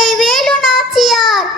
சிவகங்கை வேலு நாச்சியார்.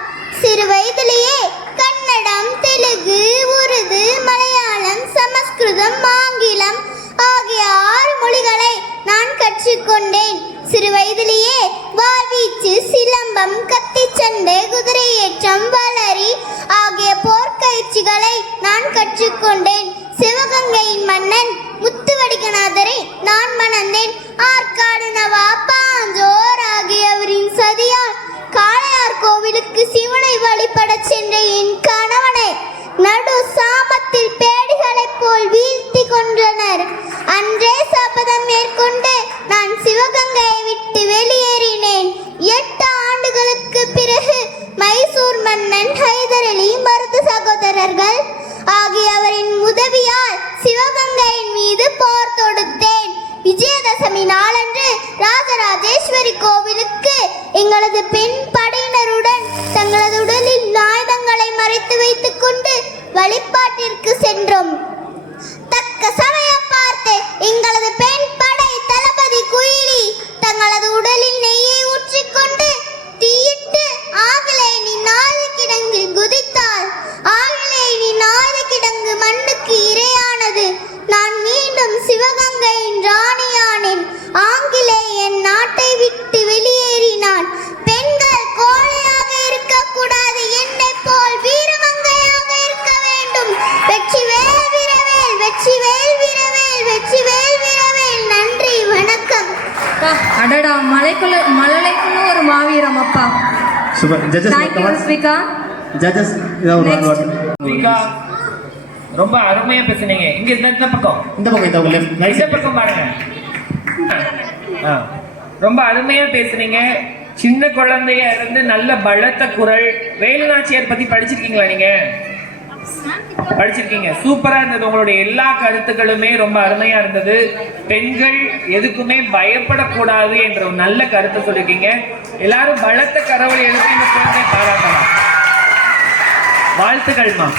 சிறு வயதிலேயே கன்னடம், தெலுங்கு, உருது, மலையாளம், சமஸ்கிருதம், ஆங்கிலம் ஆகிய 6 மொழிகளை நான் கற்றுக்கொண்டேன். சிறு வயதிலேயே வாள்வீச்சு, சிலம்பம், கத்திச்சண்டை, குதிரை ஏற்றம், வளரி ஆகிய போர்க்கயிற்சிகளை நான் கற்றுக்கொண்டேன். சிவகங்கையின் மன்னன் முத்துவடிகநாதரை நான் மணந்தேன். ஆற்காடு நவாப் பாஞ்சோர் ஆகியவரின் சதியால் காளையார் கோவிலுக்கு சிவனை வழிபடச் சென்ற என் கணவனை நடு சாமத்தில் பேடிகளைப் போல் வீழ்த்தி கொன்றனர். அன்றே சபதம் மேற்கொண்டு நான் சிவகங்கையை விட்டு வெளியேறினேன். 8 ஆண்டுகளுக்கு பிறகு மைசூர் மன்னன் ஹைதர் அலி, மருது சகோதரர்கள் ஆகியவரின் உதவியால் சிவகங்கையின் மீது போர் தொடுத்தேன். விஜயதசமி நாளன்று ராஜராஜேஸ்வரி கோவிலுக்கு எங்களது பெண் படையினருடன் தங்களது உடலில் ஆயுதங்களை மறைத்து வைத்துக் கொண்டு வழிபாட்டிற்கு சென்றோம். தக்க சமயம் பார்த்து எங்களது பெண் படை தளபதி குயிலி தங்களது உடலில் நெய்யை ஊற்றிக்கொண்டு தீயிட்டு ஆங்கிலேயனின் ஆயுத கிடங்கில் குதித்தார். ஆங்கிலேயனின் ஆயுத கிடங்கு மண்ணுக்கு இரையானது. நான் மீண்டும் சிவகங்கையின் ராணியானேன். ஆங்கிலேயன் நாட்டை விட்டு வெளியேறினான். பெண்கள் கோழையாக இருக்கக்கூடாது, என்னை போல் வீரமங்கையாக இருக்க வேண்டும். வெற்றிவேல் வீரவேல், வெற்றிவேல் வீரவேல், வெற்றிவேல் வீரவேல். நன்றி, வணக்கம். அடடா, மலைக்குள்ள ஒரு மாவீரம் அப்பா. சூப்பர். ஜட்ஜஸ் ஸ்ரீகா. ஜட்ஜஸ் ரொம்ப அருமையா பேசுனீங்க. இங்க இந்த பக்கம் இந்த பக்கம் பாருங்க. ரொம்ப அருமையா பேசுனீங்க. சின்ன குழந்தைய இருந்து நல்ல பலத்த குரல். வேலு நாச்சியார் பத்தி படிச்சிருக்கீங்களா? நீங்க படிச்சிருக்கீங்க. சூப்பரா இருந்தது. உங்களுடைய எல்லா கருத்துக்களுமே ரொம்ப அருமையா இருந்தது. பெண்கள் எதுக்குமே பயப்படக்கூடாது என்ற ஒரு நல்ல கருத்தை சொல்லிருக்கீங்க. எல்லாரும் பலத்த கரவலை எழுப்பி இந்த குழந்தைய பாராட்டலாம். வாழ்த்துக்கள்மா.